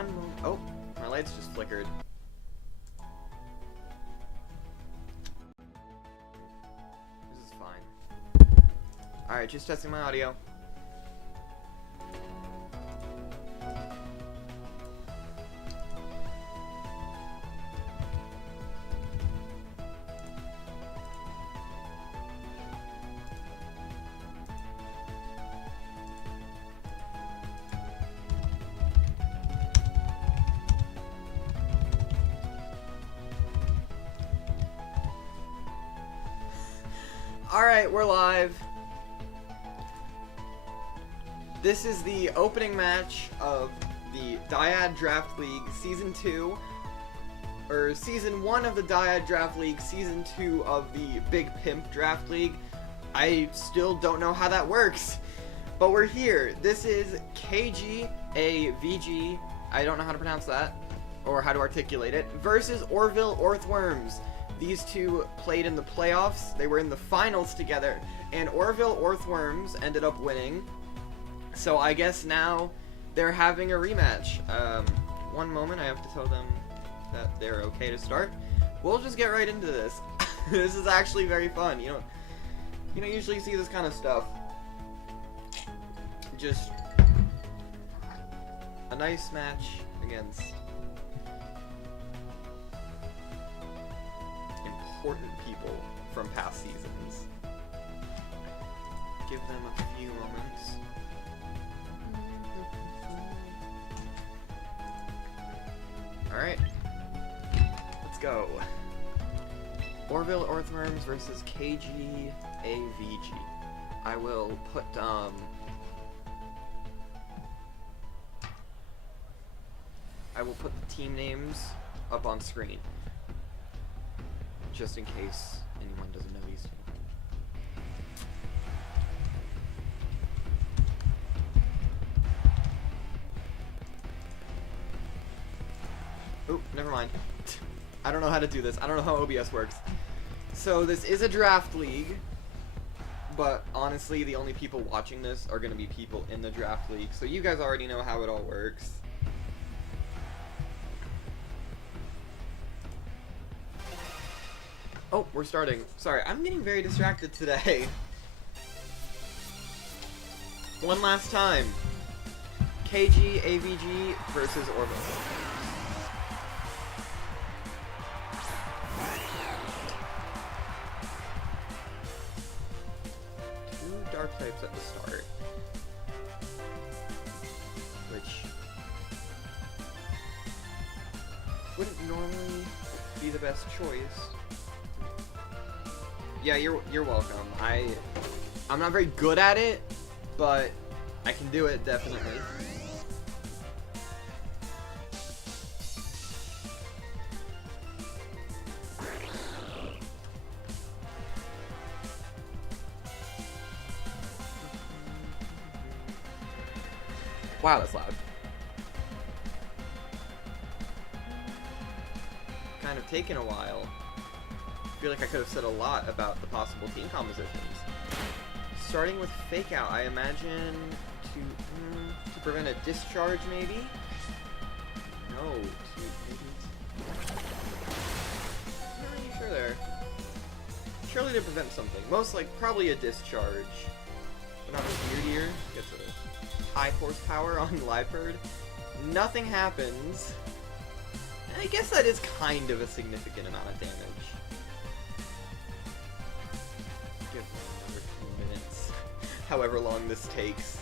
One moment. Oh, my lights just flickered. This is fine. Alright, just testing my audio. Alright, we're live. This is the opening match of the Dyad Draft League Season 2, or Season 1 of the Dyad Draft League, Season 2 of the Big Pimp Draft League. I still don't know how that works, but we're here. This is KGaVG, I don't know how to pronounce that, or how to articulate it, versus Oreville Orthworms. These two played in the playoffs. They were in the finals together, and Oreville Orthworms ended up winning. So I guess now they're having a rematch. One moment, I have to tell them that they're okay to start. We'll just get right into this. This is actually very fun. You don't usually see this kind of stuff. Just a nice match against important people from past seasons. Give them a few moments. Alright, let's go. Oreville Orthworms versus KGaVG. I will put the team names up on screen, just in case anyone doesn't know these two. Oh, never mind. I don't know how to do this. I don't know how OBS works. So this is a draft league, but honestly the only people watching this are going to be people in the draft league, so you guys already know how it all works. Oh, we're starting. Sorry, I'm getting very distracted today. One last time. KGaVG versus Oreville. Two dark types at the start, which wouldn't normally be the best choice. Yeah, you're welcome. I'm not very good at it, but I can do it definitely. Wow, that's loud. Kind of taken a while. I feel like I could have said a lot about the possible team compositions. Starting with Fake Out, I imagine to prevent a discharge, maybe? No, you sure there? Surely to prevent something. Most probably a discharge. But not a Meteor. Gets a high horsepower on Leopard. Nothing happens. I guess that is kind of a significant amount of damage. Give me another 2 minutes, however long this takes.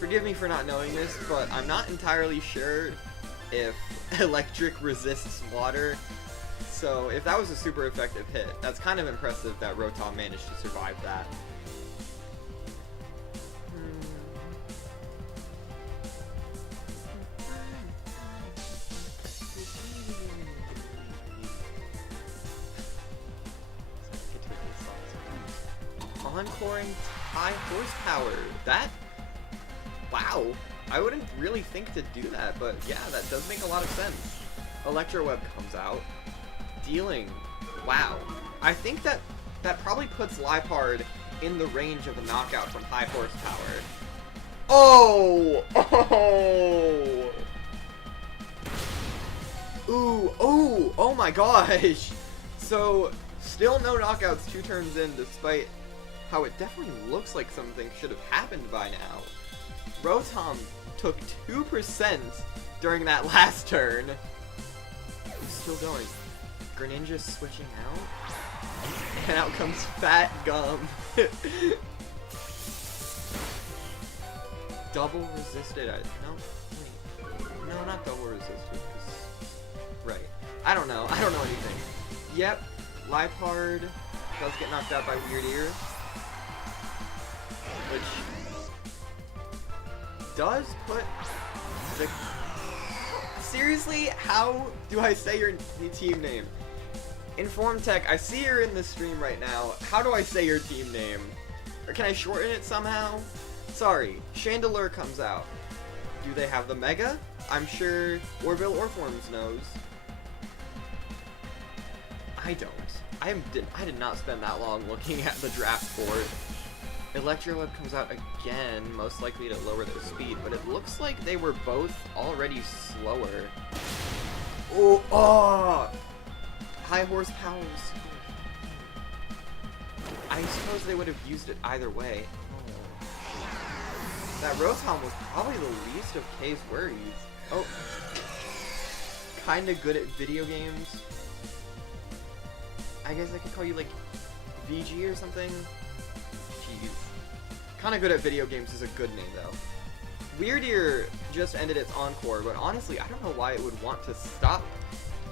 Forgive me for not knowing this, but I'm not entirely sure if electric resists water. So if that was a super effective hit, that's kind of impressive that Rotom managed to survive that. Encoring high horsepower. That, wow, I wouldn't really think to do that, but yeah, that does make a lot of sense. Electro Web comes out, dealing, wow. I think that probably puts Leopard in the range of a knockout from high horsepower. Oh! Oh! Ooh, oh, oh my gosh! So, still no knockouts 2 turns in, despite how it definitely looks like something should have happened by now. Rotom took 2% during that last turn. He's still going. Greninja switching out. And out comes Fat Gum. Double resisted. No, wait. No, not double resisted. Right. I don't know. I don't know anything. Yep. Liepard does get knocked out by Weird Ear. Which does put the... Seriously? How do I say your team name? Inform Tech, I see you're in the stream right now. How do I say your team name? Or can I shorten it somehow? Sorry. Chandelure comes out. Do they have the Mega? I'm sure Oreville Orthworms knows. I don't. I did not spend that long looking at the draft board. Electrolab comes out again, most likely to lower their speed, but it looks like they were both already slower. Oh, oh! High horsepower. I suppose they would have used it either way. That Rotom was probably the least of K's worries. Oh. Kinda good at video games. I guess I could call you like VG or something. Jeez. Kinda good at video games is a good name though. Weird Ear just ended its encore, but honestly I don't know why it would want to stop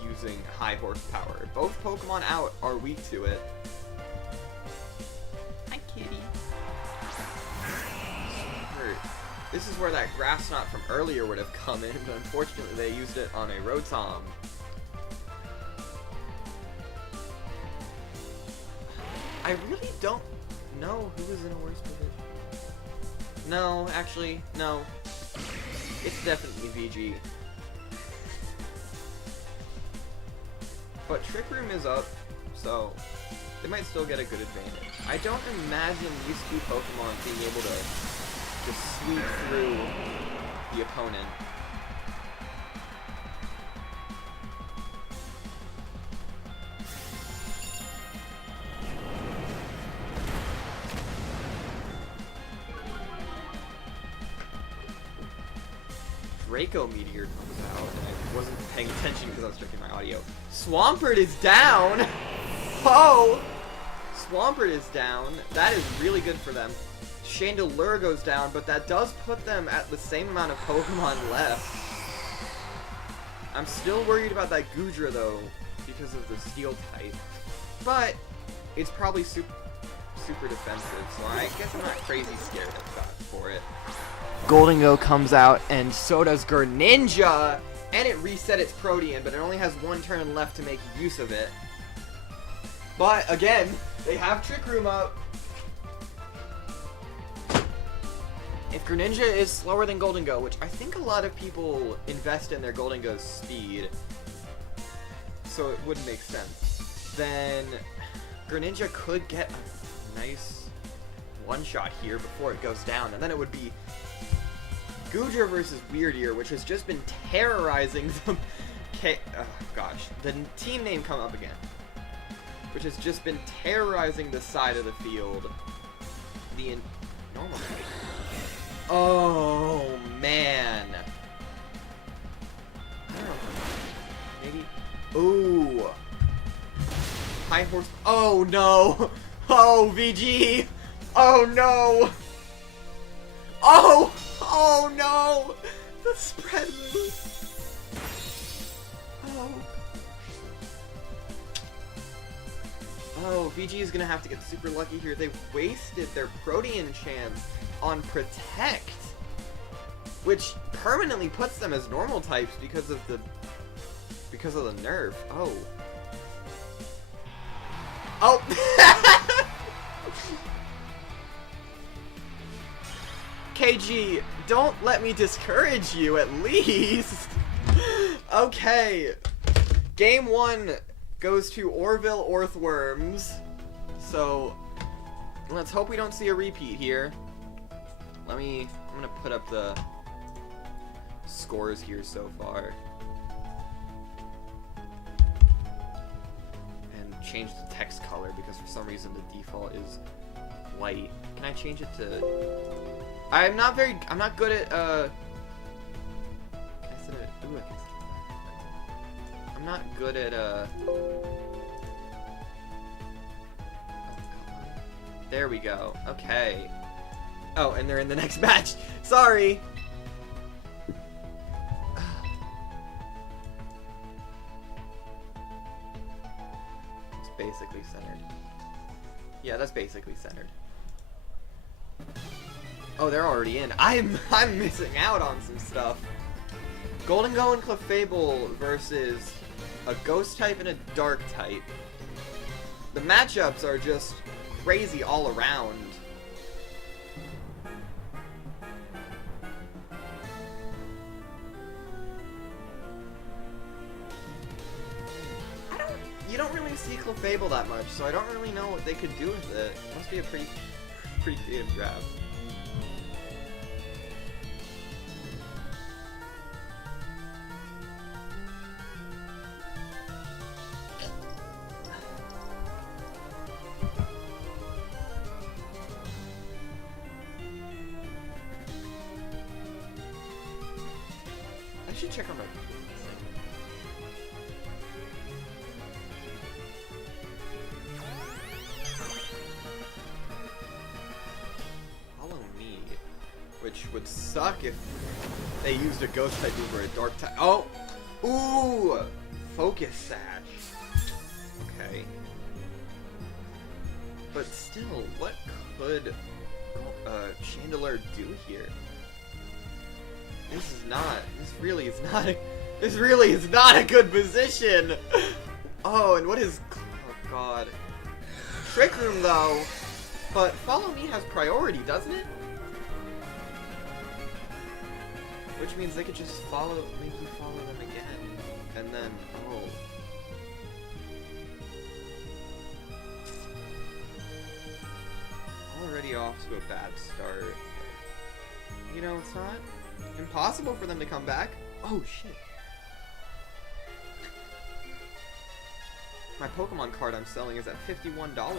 using high horsepower. Both Pokemon out are weak to it. Hi kitty. This is where that Grass Knot from earlier would have come in, but unfortunately they used it on a Rotom. I really don't know who is in a worse position. No, actually, no. It's definitely VG. But Trick Room is up, so they might still get a good advantage. I don't imagine these two Pokemon being able to just sweep through the opponent. Draco Meteor comes out, and I wasn't paying attention because I was checking my audio. Swampert is down! Oh! Swampert is down. That is really good for them. Chandelure goes down, but that does put them at the same amount of Pokemon left. I'm still worried about that Goodra, though, because of the Steel type. But it's probably super defensive, so I guess I'm not crazy scared for it. Goldengo comes out, and so does Greninja, and it reset its Protean, but it only has 1 turn left to make use of it. But, again, they have Trick Room up. If Greninja is slower than Goldengo, which I think a lot of people invest in their Goldengo's speed, so it would make sense, then Greninja could get a nice one-shot here before it goes down, and then it would be Goodra versus Weird Ear, which has just been terrorizing the the team name come up again. Which has just been terrorizing the side of the field. Normal. Oh man. I don't know. Maybe. Ooh. High horse. Oh no. Oh VG. Oh no. Oh. Oh no! The spread move! Oh. Oh, VG is gonna have to get super lucky here. They wasted their Protean chance on Protect, which permanently puts them as normal types because of the nerf. Oh. Oh! KG, don't let me discourage you, at least. Okay. Game 1 goes to Oreville Orthworms. So, Let's hope we don't see a repeat here. I'm gonna put up the scores here so far. And change the text color because for some reason the default is white. Can I change it to... I'm not good at, can I set it... Ooh, I can set it. I'm not good at, oh, come on. There we go. Okay. Oh, and they're in the next match. Sorry! It's basically centered. Yeah, that's basically centered. Oh, they're already in. I'm missing out on some stuff. Golden Go and Clefable versus a Ghost type and a Dark type. The matchups are just crazy all around. You don't really see Clefable that much, so I don't really know what they could do with it. It must be a pretty creative grab. I should check on my... Follow me. Which would suck if they used a Ghost type over a Dark type. Oh! Ooh! Focus Sash. Okay. But still, what could Chandelure do here? This really is not a good position! Oh, and what is... Oh, God. Trick Room, though. But Follow Me has priority, doesn't it? Which means they could just make you follow them again. And then, oh. Already off to a bad start. You know, it's not impossible for them to come back. Oh, shit. My Pokemon card I'm selling is at $51 now.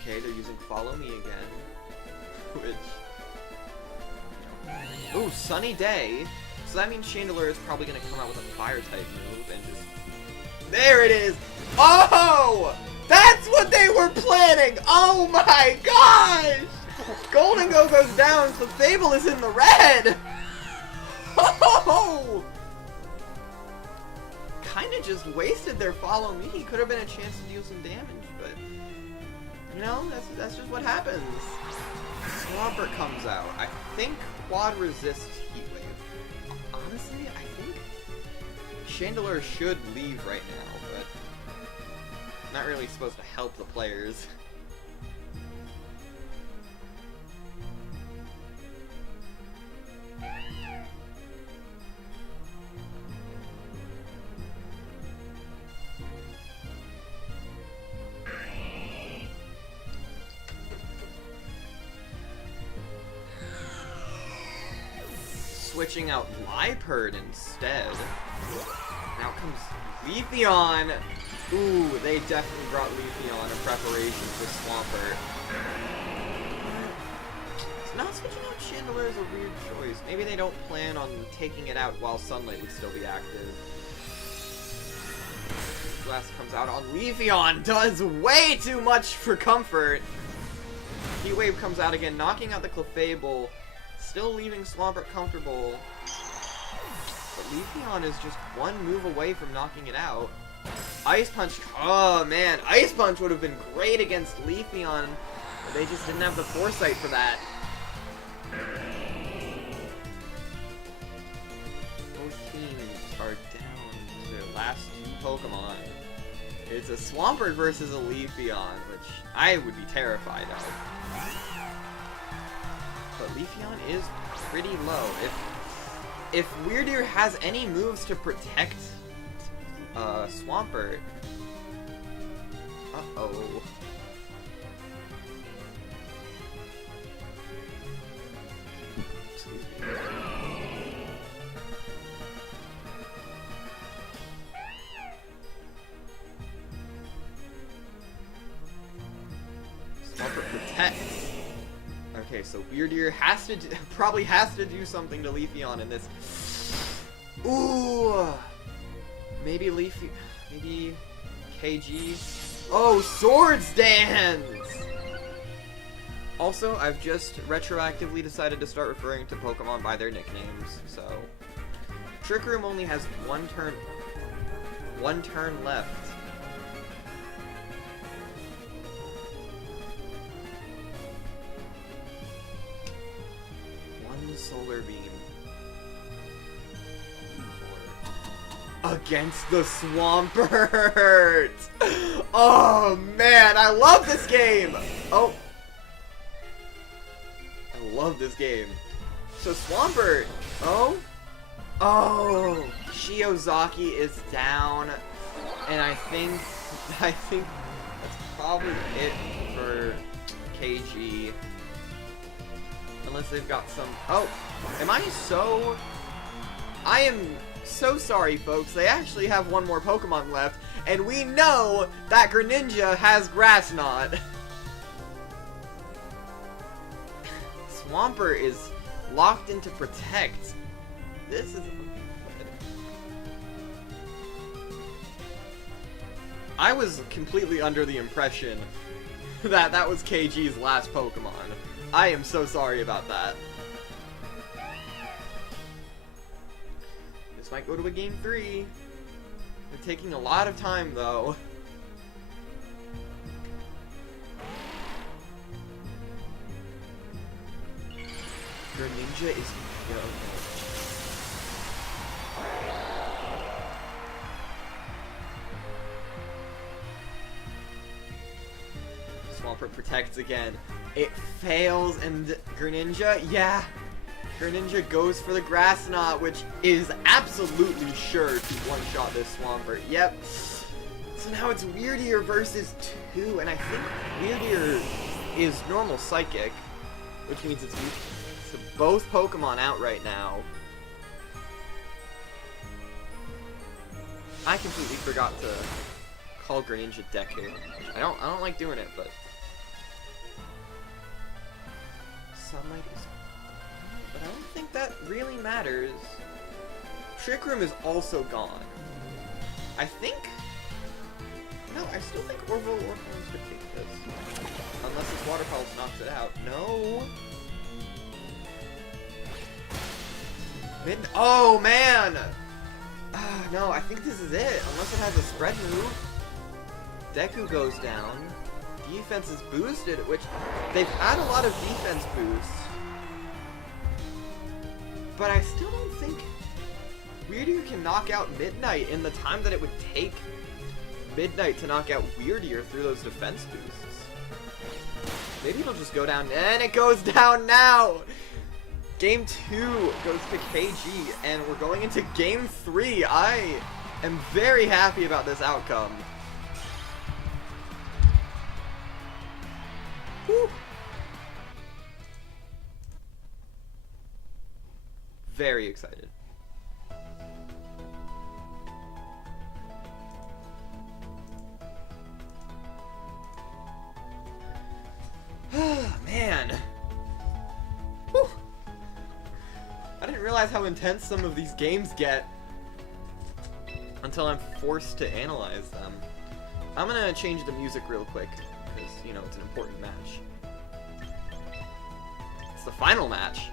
Okay, they're using Follow Me again. Which... Ooh, Sunny Day. So that means Chandelure is probably going to come out with a Fire-type move and just... There it is! Oh! That's what they were planning! Oh my gosh! Golden Go goes down, so Fable is in the red! Oh! Kinda just wasted their Follow Me. Could have been a chance to deal some damage, but... You know, that's just what happens. Swampert comes out. I think Quad resists Heat Wave. Honestly, I think Chandelure should leave right now, but not really supposed to help the players. Switching out Liepard instead. Now comes Leafeon. Ooh, they definitely brought Leafeon in preparation for Swampert. So now switching out Chandelure is a weird choice. Maybe they don't plan on taking it out while Sunlight would still be active. Blast comes out on Leafeon. Does way too much for comfort. Heat Wave comes out again, knocking out the Clefable. Still leaving Swampert comfortable. But Leafeon is just one move away from knocking it out. Ice Punch. Oh man, Ice Punch would have been great against Leafeon, but they just didn't have the foresight for that. Both teams are down to their last two Pokemon. It's a Swampert versus a Leafeon, which I would be terrified of. But Leafeon is pretty low. If Weirdeer has any moves to protect Swampert... Uh-oh. Swampert protects. Okay, so Weirdier has to probably has to do something to Leafeon in this. Ooh, maybe Leafy, maybe KG. Oh, Swords Dance! Also, I've just retroactively decided to start referring to Pokemon by their nicknames, so... Trick Room only has one turn left. One Solar Beam. Against the Swampert! Oh man, I love this game! Oh. I love this game. So Swampert, oh, Shiozaki is down, and I think that's probably it for KG. Unless they've got some, oh, I am so sorry, folks. They actually have one more Pokemon left, and we know that Greninja has Grass Knot. Swampert is locked into Protect. This is... I was completely under the impression that that was KG's last Pokemon. I am so sorry about that. This might go to a Game 3. They're taking a lot of time, though. Greninja is go. Swampert protects again. It fails, and Greninja, yeah. Greninja goes for the Grass Knot, which is absolutely sure to one-shot this Swampert. Yep. So now it's Weirdier versus 2, and I think Weirdier is normal Psychic, which means it's weak. So both Pokemon out right now. I completely forgot to call Greninja Deku. I don't like doing it, but Sunlight is, but I don't think that really matters. Trick Room is also gone. I think, no, I still think Oreville Orthworms could take this, unless this Water Pulse knocks it out. No. Oh man! No, I think this is it. Unless it has a spread move. Deku goes down. Defense is boosted, which they've had a lot of defense boosts. But I still don't think Weirdier can knock out Midnight in the time that it would take Midnight to knock out Weirdier through those defense boosts. Maybe it'll just go down, and it goes down now! Game 2 goes to KG, and we're going into Game 3. I am very happy about this outcome. Whew. Very excited. Man. Whew. I didn't realize how intense some of these games get until I'm forced to analyze them. I'm gonna change the music real quick, because, you know, it's an important match. It's the final match.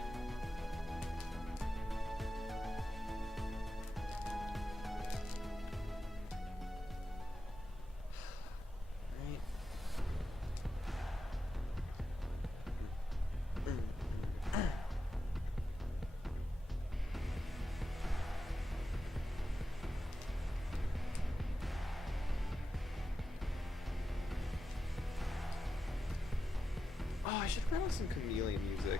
Oh, I should put on some Chameleon music.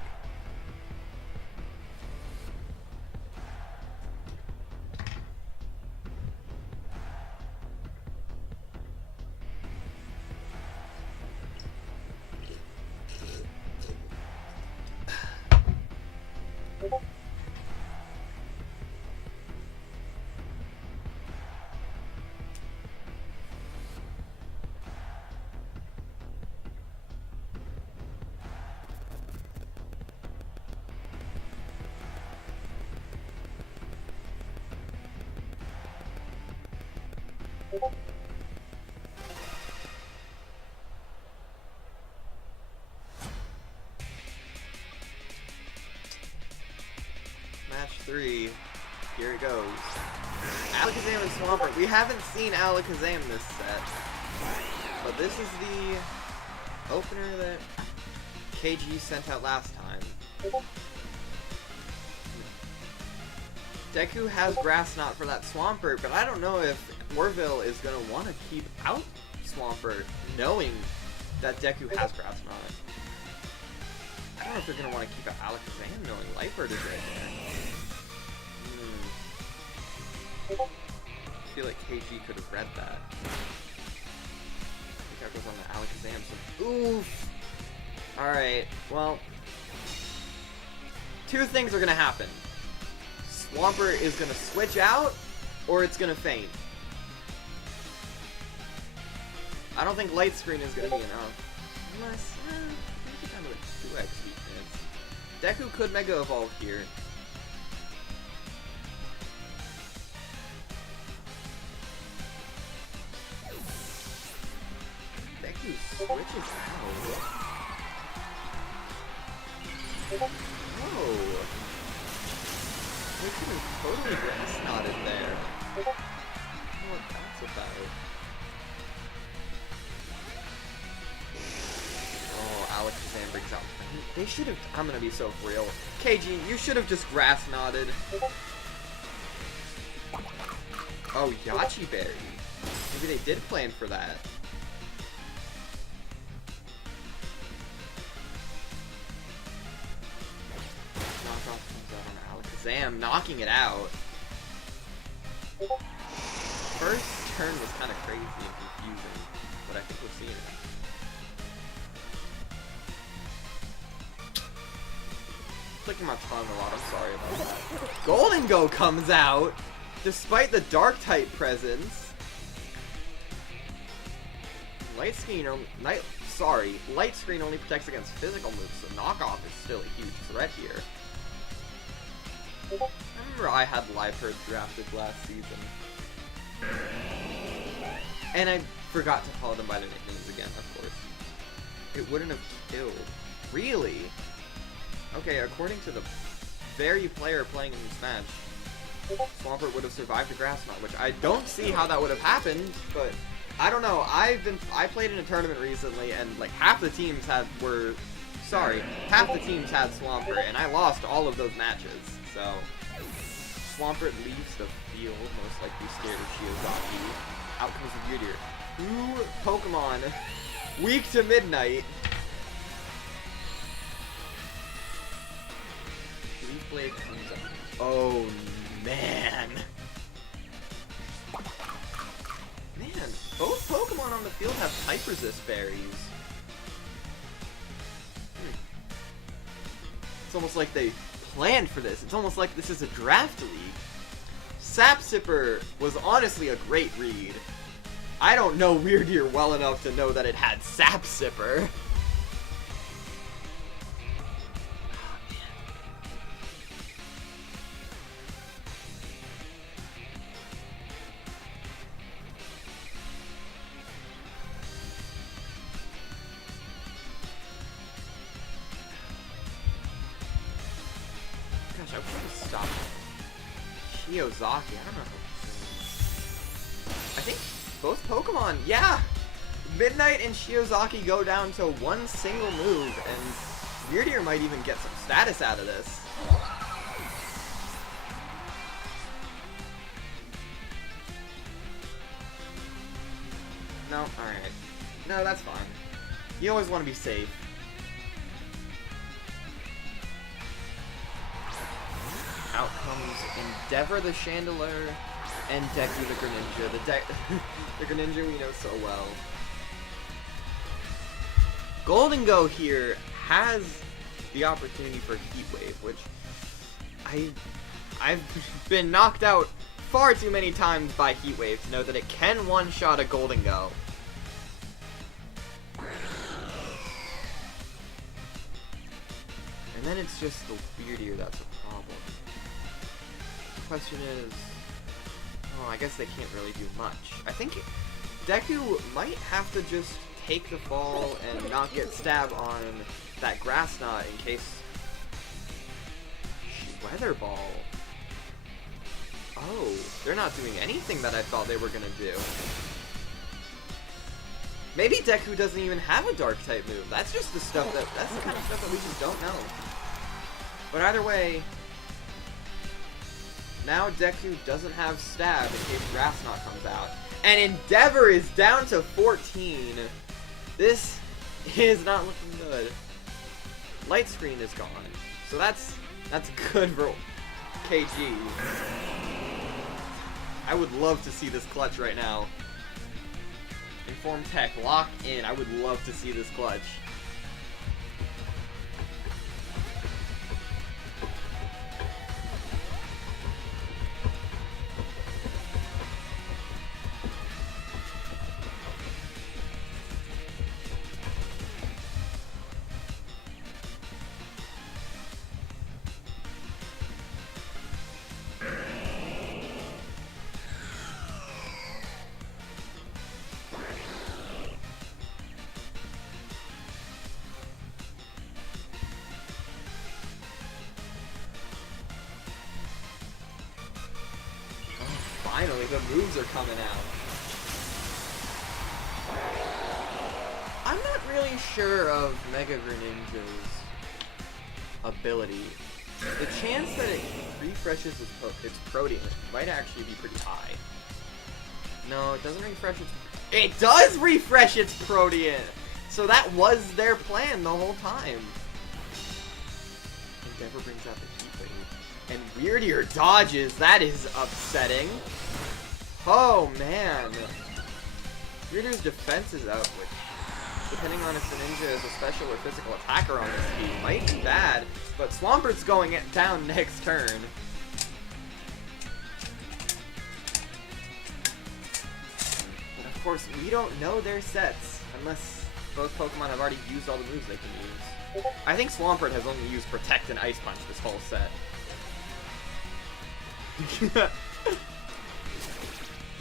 Match 3. Here it goes. Alakazam and Swampert. We haven't seen Alakazam this set. But this is the opener that KG sent out last time. Deku has Grass Knot for that Swampert, but I don't know if Oreville is going to want to keep out Swampert knowing that Deku has Grass Knot. I don't know if they're going to want to keep out Alakazam knowing Lightbird is right there. I feel like KG could have read that. I think that goes on the Alakazam. So, oof! Alright, well, two things are going to happen. Swampert is going to switch out, or it's going to faint. I don't think Light Screen is going to be enough. Unless, maybe kind of a 2x weakness. Deku could Mega Evolve here. Deku switches out. Whoa. We could have totally Grass Knotted there. I don't know what that's about. Oh, Alakazam brings out. They should have. I'm gonna be so real. KG, you should have just Grass Knotted. Oh, Yachi Berry. Maybe they did plan for that. Alakazam knocking it out. First turn was kind of crazy and confusing, but I think we'll see it. Clicking my tongue a lot, I'm sorry about that. Golden Go comes out, despite the Dark type presence. Light Screen only protects against physical moves, so knockoff is still a huge threat here. I remember I had Lightbird drafted last season. And I forgot to call them by their nicknames again, of course. It wouldn't have killed. Really? Okay, according to the very player playing in this match, Swampert would have survived the Grass Knot, which I don't see how that would have happened, but I don't know. I played in a tournament recently, and like half the teams had Swampert, and I lost all of those matches. So, Swampert leaves the field, most likely scared of Shiozaki. Out comes the Meteor. Two Pokemon, weak to midnight. Leaf Blade comes up. Oh, man. Man, both Pokemon on the field have Type Resist berries. It's almost like they planned for this. It's almost like this is a draft league. Sapsipper was honestly a great read. I don't know Weirdeer well enough to know that it had Sapsipper. Gosh, I wish I could stop Shiozaki. I don't know. I think both Pokemon, yeah! Midnight and Shiozaki go down to one single move, and Weirdeer might even get some status out of this. No, alright. No, that's fine. You always want to be safe. Out comes Endeavor the Chandelure and Deku the Greninja. The Greninja we know so well. Golden Go here has the opportunity for Heat Wave, which I've been knocked out far too many times by Heat Wave to know that it can one-shot a Golden Go. And then it's just the Weirdeer that's a problem. The question is, Oh, I guess they can't really do much. I think Deku might have to just take the fall and not get stabbed on that grass knot in case... Weather Ball. Oh, they're not doing anything that I thought they were gonna do. Maybe Deku doesn't even have a dark type move. That's just the stuff that's the kind of stuff that we just don't know. But either way, now Deku doesn't have stab in case Grass Knot comes out. And Endeavor is down to 14. This is not looking good. Light Screen is gone. So that's good for KG. I would love to see this clutch right now. Inform Tech, lock in. I would love to see this clutch. Finally, the moves are coming out. I'm not really sure of Mega Greninja's ability. The chance that it refreshes its Protean might actually be pretty high. No, it doesn't refresh its... It does refresh its Protean! So that was their plan the whole time. Endeavor brings out the Heat Wave. And Weirdier dodges. That is upsetting. Oh, man. Weirder's defense is up, which, depending on if the ninja is a special or physical attacker on this speed, might be bad. But Swampert's going down next turn. But of course, we don't know their sets, unless both Pokemon have already used all the moves they can use. I think Swampert has only used Protect and Ice Punch this whole set.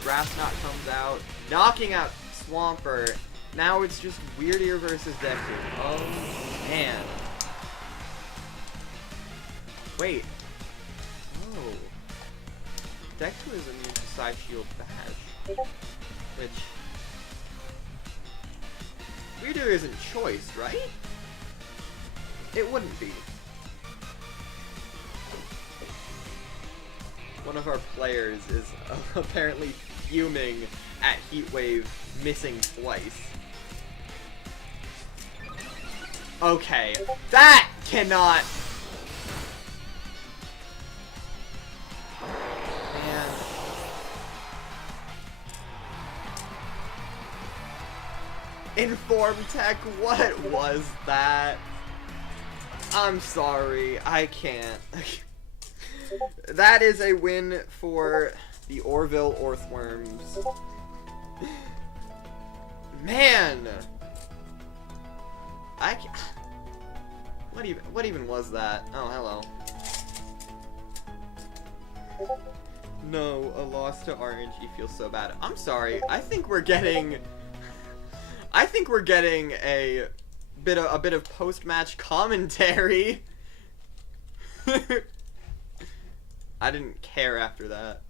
Grass Knot comes out, knocking out Swampert. Now it's just Weirdier versus Deku. Oh, man. Wait. Oh. Deku is immune to Side Shield Badge. Which... Weirdier isn't choice, right? It wouldn't be. One of our players is apparently fuming at Heat Wave missing twice. Okay, that cannot... Man. Inform Tech, what was that? I'm sorry, I can't. That is a win for the Oreville Orthworms. Man! I can't... What even was that? Oh, hello. No, a loss to RNG feels so bad. I'm sorry. I think we're getting a bit of post-match commentary. I didn't care after that.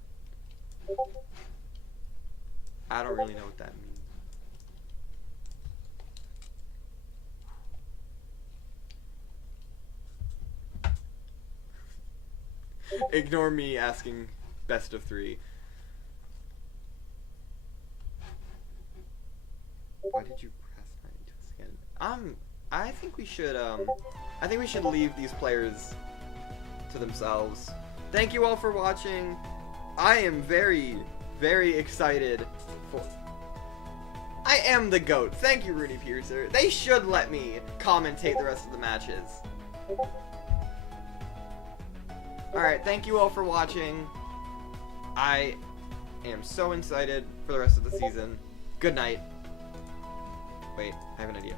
I don't really know what that means. Ignore me asking best of 3. Why did you press that into his skin? I think we should leave these players to themselves. Thank you all for watching. I am very, very excited for... I am the GOAT. Thank you, Rudy Piercer. They should let me commentate the rest of the matches. Alright, thank you all for watching. I am so excited for the rest of the season. Good night. Wait, I have an idea.